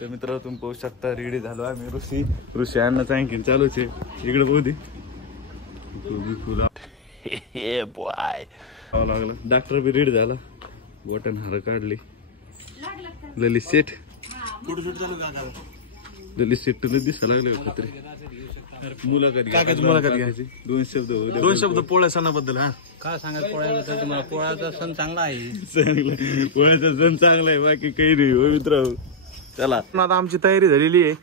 तर मित्र तुम्ही पाहू शकता रेडी झालो आम्ही. ऋषी अन्नाचं आणखीन चालूच आहे. इकडे पाहू दे लागलं. डॉक्टर बी रेडी झाला. बॉटन हार काढली. ललित सेठ दिसा लागले होते. मुलाखत घ्यायची. दोन शब्द पोळ्या सणाबद्दल. हा काय सांगायचं पोळ्याचा तर तुम्हाला पोळ्याचा सण चांगला आहे. पोळ्याचा सण चांगला आहे बाकी काही नाही हो मित्र. चला आता आमची तयारी झालेली आहे.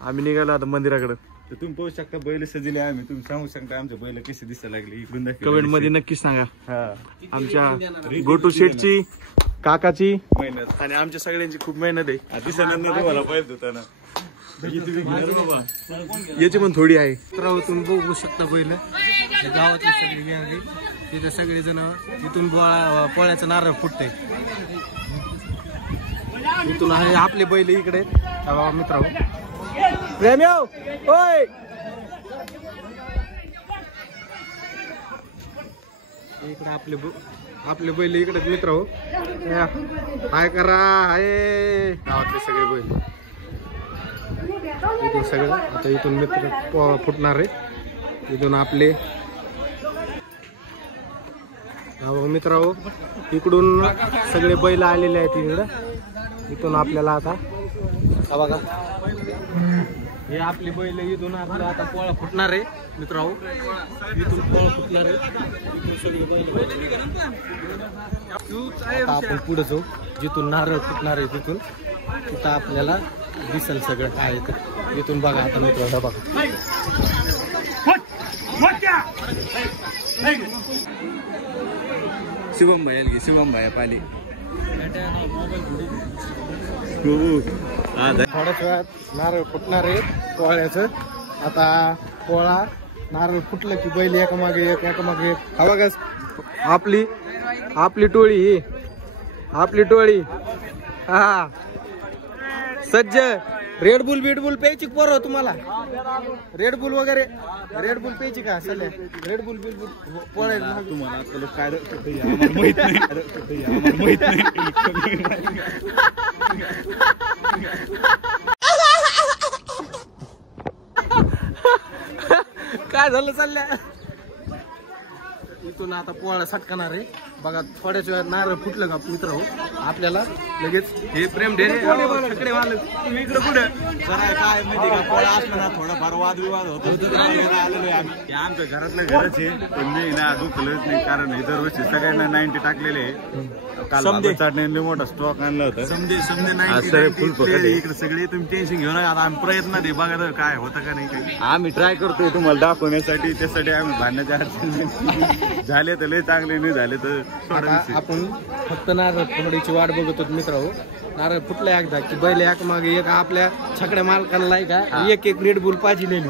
आम्ही निघालो आता मंदिराकडे. तर तुम्ही पाहू शकता बैल सजले आम्ही. तुम्ही सांगू शकता आमचे बैल कसे दिसायला लागले. इकडून कमेंट मध्ये नक्की सांगा. आमच्या गोटू शेठची काकाची मेहनत आणि आमच्या सगळ्यांची खूप मेहनत आहे. दिसायला तुम्हाला पाहिजे होता ना. याची पण थोडी आहे. तर तुम्ही बघू शकता बैल गावातली सगळी मिळाली. तिथे सगळे जण इथून पोळ्याचं नारळ फुटते. इथून आहे आपले बैल इकडे मित्र प्रेम होय. इकडे आपले बैल इकडे मित्र हो. काय करा आहे गावातले सगळे बैल इथून सगळे. आता इथून मित्र फुटणार आहे. इथून आपले मित्र हो. इकडून सगळे बैल आलेले आहेत इकडे. इथून आपल्याला आता बघा हे आपली बैल. इथून आपलं आता पोळा फुटणार आहे मित्रांनो. इथून पोळा फुटणार आहे. इथून सगळे बैल आपण पुढे जाऊ. जिथून नारळ फुटणार आहे तिथून तिथं आपल्याला दिसेल सगळं काय आहे. इथून बघा आता मित्रांनो बघा. शिवम भाई आली. शिवम भाई पाली. थोड्याच वेळात नारळ फुटणार आहे पोळ्याचं. आता पोळा नारळ फुटलं की बैल एकामागे एक एकामागे एक. हा बघा आपली टोळी ही आपली टोळी. हा सज्ज. रेडबुल बीडबुल प्यायची पोर तुम्हाला. रेडबुल वगैरे रेडबुल प्यायची का सध्या. रेडबुल बिलबुल पोळ्या तुम्हाला काय माहित नाही. माहित नाही. काय झालं चालल्या. इथून आता पोळा सटकणार आहे बघा. थोड्याच वेळात नारळ फुटलं का मित्र हो आपल्याला लगेच हे प्रेम ढेरे तिकडे मालक. तुम्ही इकडे कुठे जरा काय माहिती का पोळा असला ना थोडाफार वादविवाद होतो. आलेलो आहे आम्ही. आमच्या घरातलं घरच आहे. पण मी ना दुखलंच नाही कारण हे दरवर्षी सगळ्यांना 90 टाकलेले आहे. काल चटणी मोठा स्टॉक आणला होता. समजे फुल इकडे सगळे. तुम्ही टेन्शन घेऊ नका. आता आम्ही प्रयत्न दे बघा काय होतं का नाही. काही आम्ही ट्राय करतोय तुम्हाला दाखवण्यासाठी. त्यासाठी आम्ही भांडण्याच्या अडचणी झाले तर लय चांगले नाही झाले तर आपण फक्त नारळ फुटण्याची वाट बघत होतो मित्र हो. नारळ फुटला एकदा की बैल एक मागे एक आपल्या छकड्या मालकांना का एक रेडबुल पाजिलेली.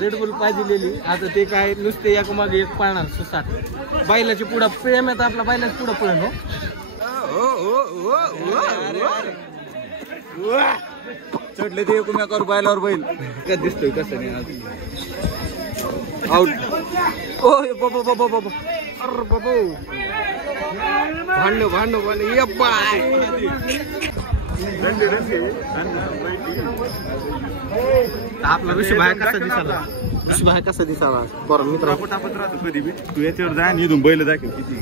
रेडबुल पाजिलेली. आता ते काय नुसते एक मागे एक पाळणार सुसाट. बैलाची पुढं प्रेम येतं आपला. बैलाच पुढं पळण हो. चढले ते एकमेकावर बैलावर बैल काय दिसतोय कसं नाही. आउट. ओ बाबा बाबा बाबा. अरे बाबा भांडण ये बाय. आपला ऋषीभाई कसा दिसाला. ऋषीभाई कसा दिसावा बरं मित्र. टापत राहतो कधी बी. तू याच्यावर जा आणि इथून बैल दाखव किती.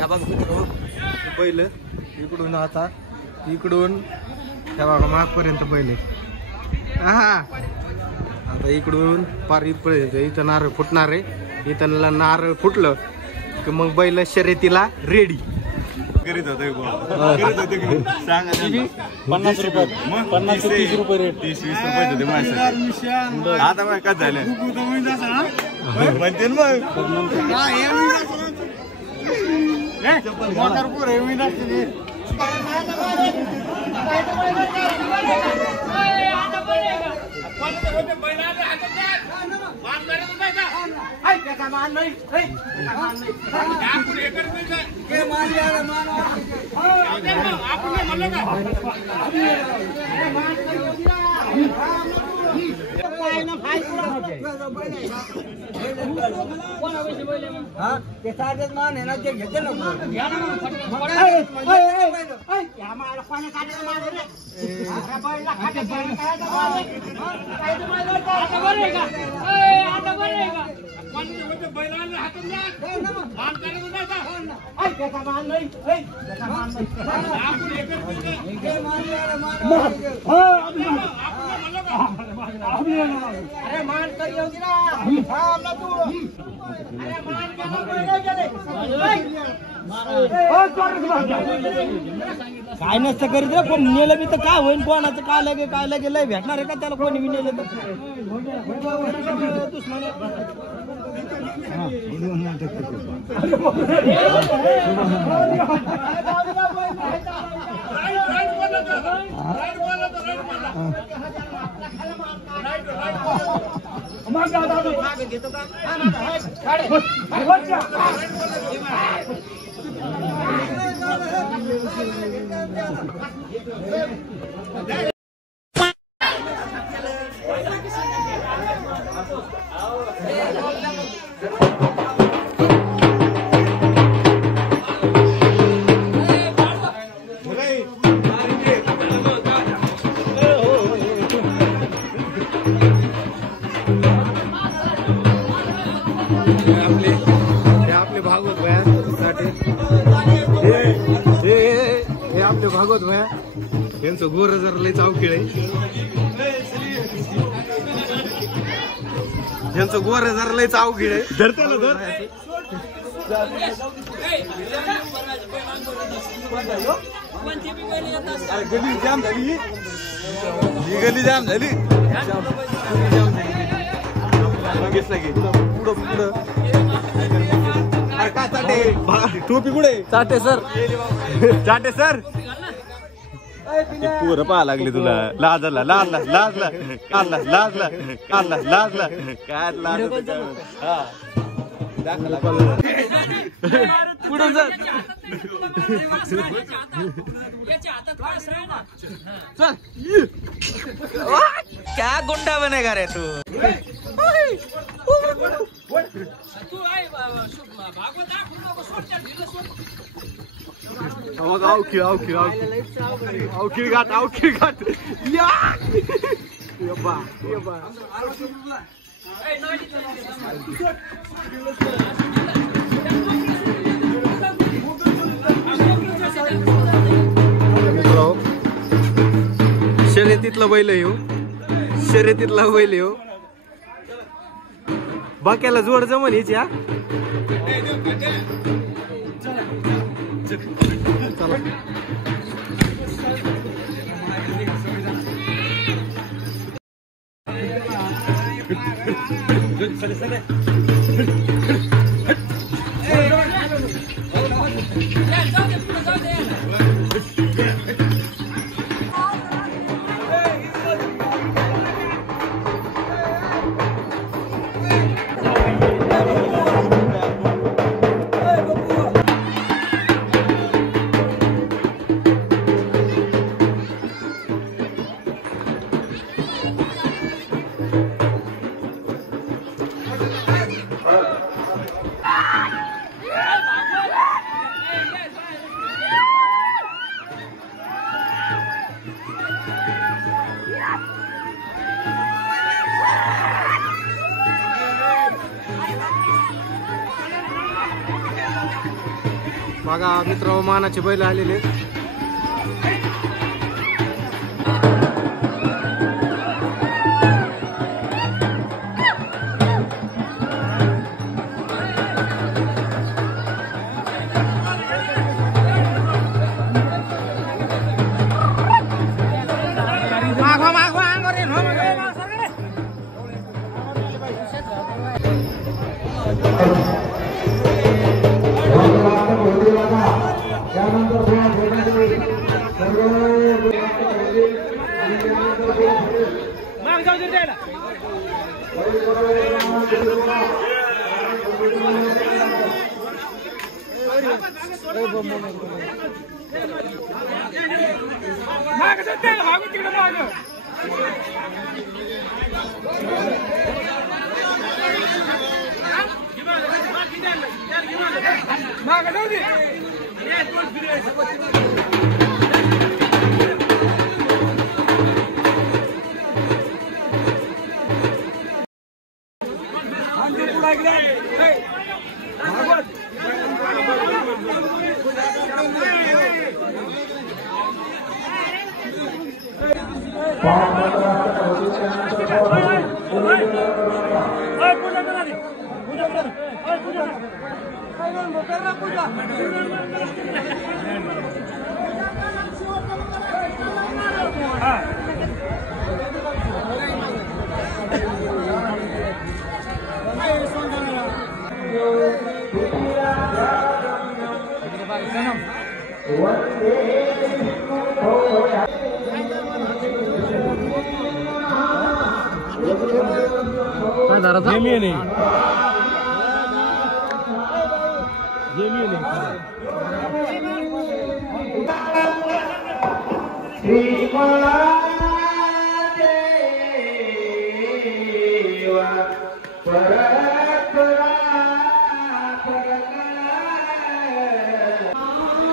या बघ बैल इकडून आता इकडून त्या बघा मागपर्यंत बैल आहे. हा आता इकडून पार इथपर्यंत. इथं नारळ फुटणार आहे. इथं नारळ फुटलं की मग बैल शर्यतीला रेडी. करीत होते 50 रुपये 50 30 रुपये रेट. 30-20 रुपये होते माझ्यासाठी. आता मग काय झालं म्हणते ते साधेच मान आहे ना ते घेते ना काय नसतं करीत रे पण नेलं मी तर काय होईल कोणाचं काय लगे लय भेटणार आहे का त्याला कोणी मी नेलं तर भागवत भया हे आपले भागवत भया यांचं गोर जरा लय चावखीळ आहे यांचं गोर जरा लय चावखीळ आहे धरताना धर गली जाम झाली ही गली जाम झाली पुढं पुढं काय चाटे टोपी कुठे चाटे सर चाटे सर पोरं पाहा लागली तुला लाजला लाजला लाजला काढला लाजला काढला लाजला काय लाज पुढे चल क्या गुंडा बनेगा रे तू अवखीळ घाट या शर्यतीतला बैल येऊ शर्यतीतला बैल येऊ बाक्याला जोड जमन हिच्या बघा मित्र मानाचे बैल आलेले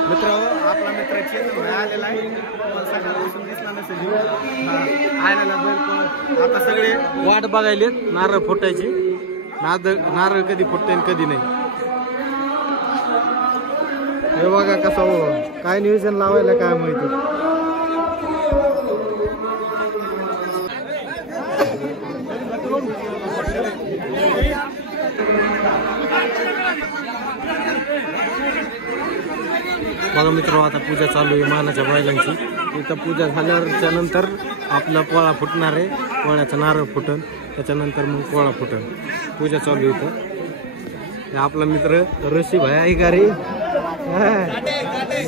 मित्र आपला मित्र चेतन आलेला आहे. तुम्हाला सकाळपासून दिसला नसेल आलेला बैल. आता सगळे वाट बघायले नारळ फुटायची. नारळ कधी फुटते कधी नाही. हे बघा कसं हो काय नियोजन लावायला काय माहिती. बघा मित्र आता पूजा चालू आहे मानाच्या बैलांची. इथं पूजा झाल्याच्या नंतर आपला पोळा फुटणार आहे. पोळ्याचा नारळ फुटन त्याच्यानंतर मग पोळा फुटन. पूजा चालू इथं. आपला मित्र ऋषी भाई आहे का रे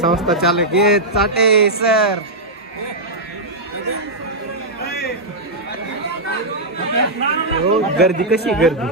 संस्था चालक ये चाटे सर. हो गर्दी कशी गर्दी.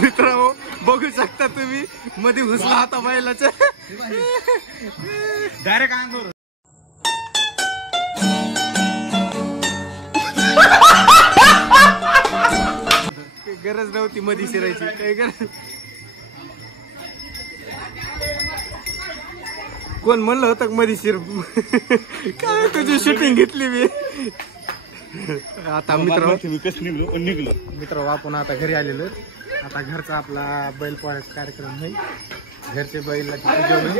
मित्रांनो बघू शकता तुम्ही मध्ये घुसला आता बैलाच्या डायरेक्ट अंगावर. गरज नव्हती मध्ये शिरायची. काही गरज कोण म्हणलं होतं मध्ये शिर. काय तुझी शूटिंग घेतली मी. आता मित्र आपण आता घरी आलेलो. आता घरचा आपला बैल पोळ्याचा कार्यक्रम नाही. घरचे बैलाची पूजा होईल.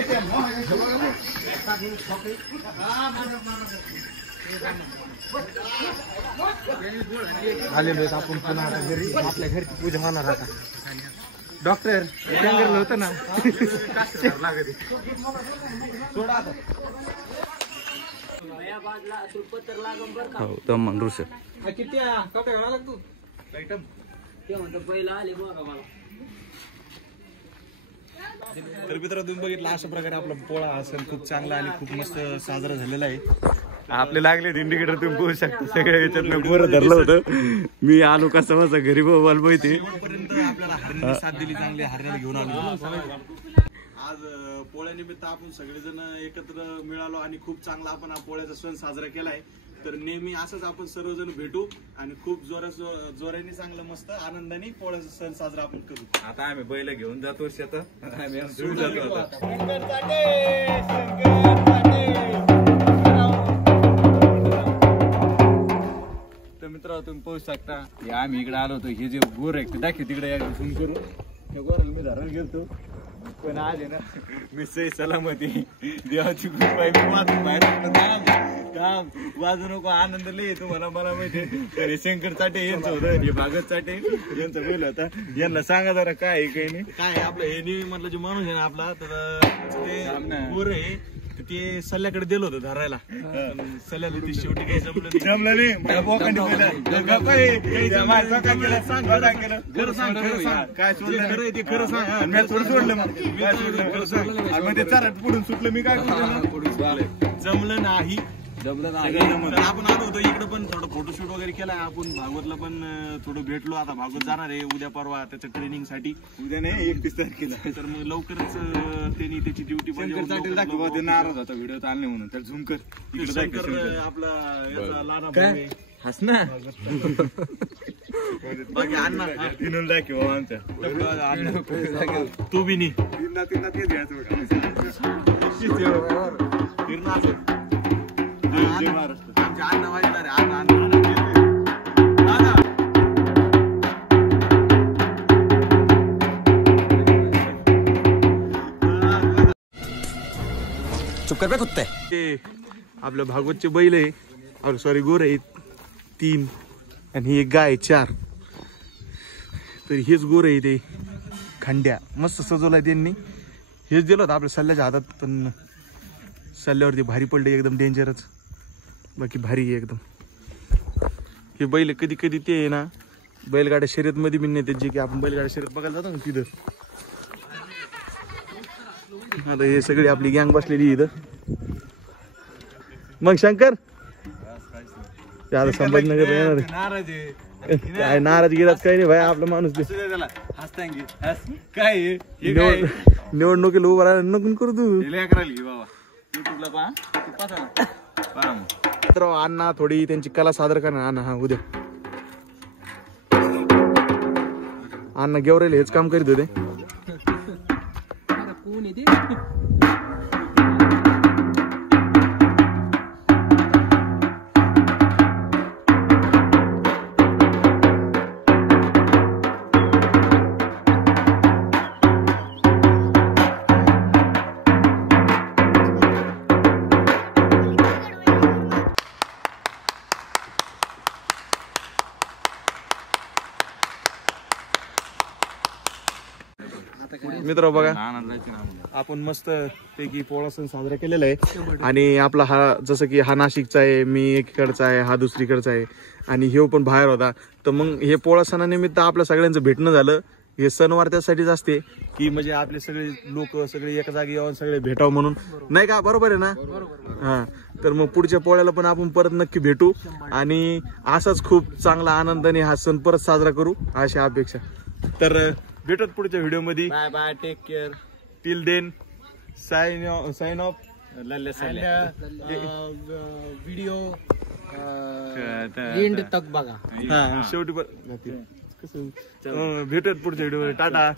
आलेलो आहेत आपण पुन्हा आता घरी. आपल्या घरची पूजा होणार. आता डॉक्टर टँगरला होतं ना तर मित्र तुम्ही बघितलं अशा प्रकारे आपला पोळा हा सण खूप चांगला आणि खूप मस्त साजरा झालेला आहे. आपले लागले इंडिकेटर तुम्ही पोहू शकता सगळ्या याच्यात बोर धरलं होतं मी आलो कसं माझा घरी बोल माहिती आपल्याला हरण्याने साथ दिली चांगली हरण्याला घेऊन आलो आज पोळ्यानिमित्त आपण सगळेजण एकत्र मिळालो आणि खूप चांगला आपण हा पोळ्याचा सण साजरा केलाय तर नेहमी असंच आपण सर्वजण भेटू आणि खूप जोराने चांगलं मस्त आनंदाने पोळ्याचा सण साजरा आपण करू आता आम्ही बैल घेऊन जातो शेतात आम्ही जातो तर मित्र तुम्ही पोहू शकता आम्ही इकडे आलो होतो हे जे गोर आहे ते दाखव तिकडे झूम करू त्या गोराला मी धरायला गेलतो पण आज आहे ना मी सही सलामती देवाची कृपा आहे मी वाचून बाहेर काम वाजू नको आनंद लय तुम्हाला मला माहिती तर हे शंकर चाटे यांचं होतं हे भागत चाटे यांचं बैल होता यांना सांगा जरा काय आहे काही नाही काय आपलं हे नेहमी म्हटलं जे माणूस आहे ना आपला तर गोर आहे ते सल्ल्याकडे दिलं होतं धरायला सल्ल्याला ती शेवटी काही जमलं नाही काय सोडलं ते खरं सांग मी थोडं सोडलं मग ते चार पुढून सुटलं मी काय जमलं नाही आपण आलो होतो इकडे पण थोडं फोटोशूट वगैरे केलाय आपण भागवतला पण थोडं भेटलो आता भागवत जाणार आहे उद्या परवा त्याच्या ट्रेनिंग साठी उद्या नाही 31 तारखेला तर मग लवकरच त्यांनी त्याची ड्युटी नाराज होता व्हिडिओ चालणे म्हणून तर झूम कर आपला लाना हस ना बाकी अण्णा तिनून दाखव आमच्या तू बी नाही आमच्या अण्णा वाजणार आहे चुप कर बे कुत्ते ते आपल्या भागवतचे बैल आहे सॉरी गोर आहे 3 आणि ही एक गाय 4 तर हेच गोर आहे ते खंड्या मस्त सजवलाय त्यांनी हेच दिलं होतं आपल्या सल्ल्याच्या हातात पण सल्ल्यावरती भारी पडले एकदम डेंजरच बाकी भारी आहे एकदम हे बैल कधी कधी ते आहे ना बैलगाड्या शर्यत मध्ये बी नेते जे की आपण बैलगाड्या शर्यत बघायला जातो ना तिथं आता हे सगळी आपली गँग बसलेली इथं मग शंकर आता संभाजीनगर येणार काय नाराज गिराज काही नाही भाई आपला माणूस काय निवडणुकीला उभं राहिला नको करू तू अण्णा थोडी त्यांची कला सादर करणार अण्णा हा उद्या अण्णा गेवरेला हेच काम करीत होते मित्र बघा आपण मस्त पैकी पोळा सण साजरा केलेला आहे आणि आपला हा जसं की हा नाशिकचा आहे मी एकीकडचा आहे हा दुसरीकडचा आहे आणि हे पण बाहेर होता तर मग हे पोळा सणानिमित्त आपल्या सगळ्यांचं भेटणं झालं हे सणवार त्यासाठीच असते की म्हणजे आपले सगळे लोक सगळे एका जागी येऊन सगळे भेटावं म्हणून नाही का बरोबर आहे ना हा तर मग पुढच्या पोळ्याला पण आपण परत नक्की भेटू आणि असाच खूप चांगला आनंदाने हा सण परत साजरा करू अशी अपेक्षा तर भेटत पुढच्या व्हिडिओ मध्ये bye bye take care till then sign off video end तक बघा शेवटी भेटत पुढच्या व्हिडिओ मध्ये टाटा